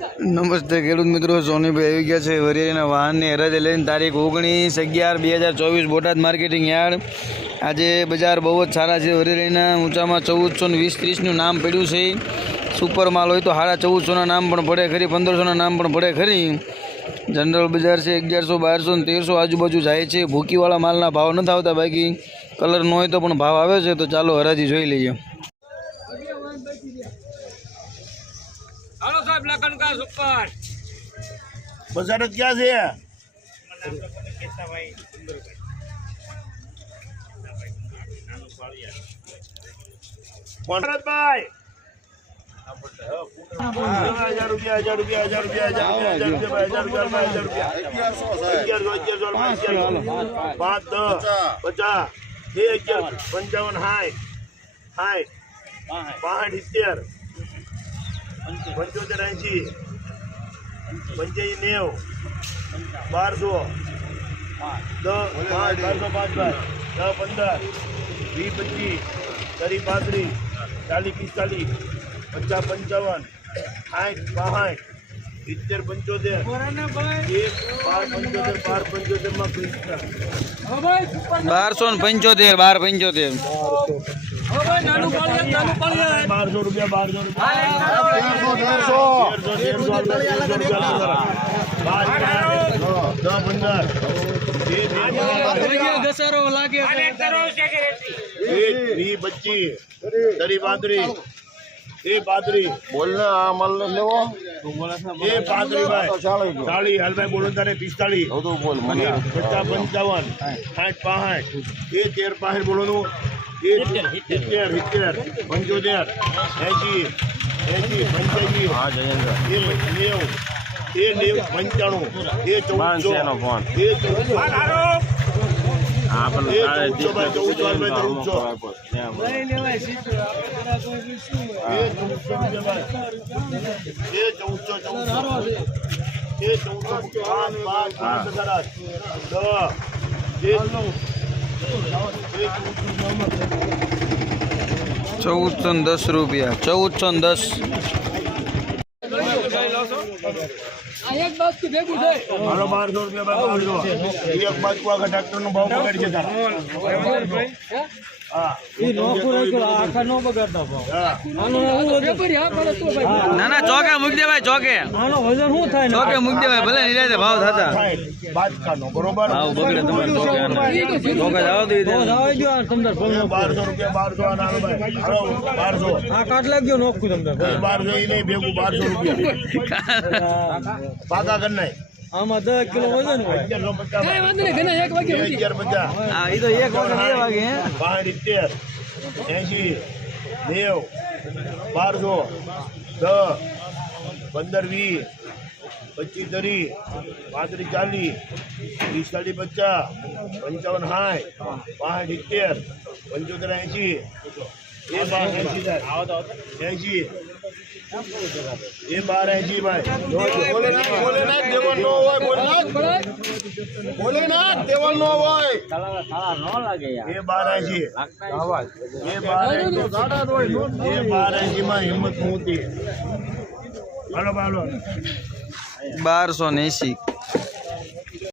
નમસ્તે ખેડૂત મિત્રો, સોનીભાઈ આવી ગયા છે વરિયાળીના વાહનની હરાજી લઈને તારીખ 19/11/2024 બોટાદ માર્કેટિંગ યાર્ડ। આજે બજાર બહુ જ સારા છે। વરિયાળીના ઊંચામાં 1420-30નું નામ પડ્યું છે। સુપર માલ હોય તો 1450ના નામ પણ પડે ખરી, 1500ના નામ પણ પડે ખરી। જનરલ બજાર છે 1100, 1200 ને 1300 આજુબાજુ જાય છે। ભૂકીવાળા માલના ભાવ નથી આવતા, બાકી કલર નો હોય તો પણ ભાવ આવે છે। તો ચાલો હરાજી જોઈ લઈએ। हेलो साहब, लखन का सुपर बजार क्या से है? भारत भाई 1000 रुपया 5 10 50 55 हाय 65 70 75 80 85 90 1200 10 1205 10 15 20 25 30 35 40 45 50 55 1200 रुपया 1200 बोलना मल लेवो ये 35 भाई 40 हाल भाई बोलो तारे 45 तो बोल 50 55 60 65 ये 13 65 बोलो नो ये 70 75 80 85 ये 95 ये 1400 ये 1400 अपन ₹1410 ₹1410 एक बात की देखो दे मारो 1200 रुपया 1200 एक बात को आगे डॉक्टर नो भाव पकड़ के तारा हां ई नोको रे आखा नो बगाड़ता भाव आनो पेपर यहां पर तो भाई ना ना चौके મૂકી દે ભાઈ, चौके आनो वजन શું થાય चौके મૂકી દે ભાઈ, ભલે નિરાતે ભાવ થતા बात कानो बरोबर ભાવ બગડે તમારે चौके જાવ દે જાવ જો તમદર 1200 रुपया 1200 आना भाई हालो 1200 આ કાટ લાગજો નોકુ તમદર 1200 ही नहीं बेगू 1200 रुपया पाका करना है આમાં 10 કિલો વજન હોય કઈ વાંધો નહીં ઘણા 1 વાગે 1150 હા ઈ તો 1 વાગે 2 વાગે હે 70 80 90 1200 10 15 20 25 30 35 40 40 50 55 60 65 70 75 80 80 ये 1280 भाई बोले ना देवल नो होय बोले ना देवल नो होय સાલા નો લાગે યાર ये 1280 ये 1280 में हिम्मत होती है हेलो 1280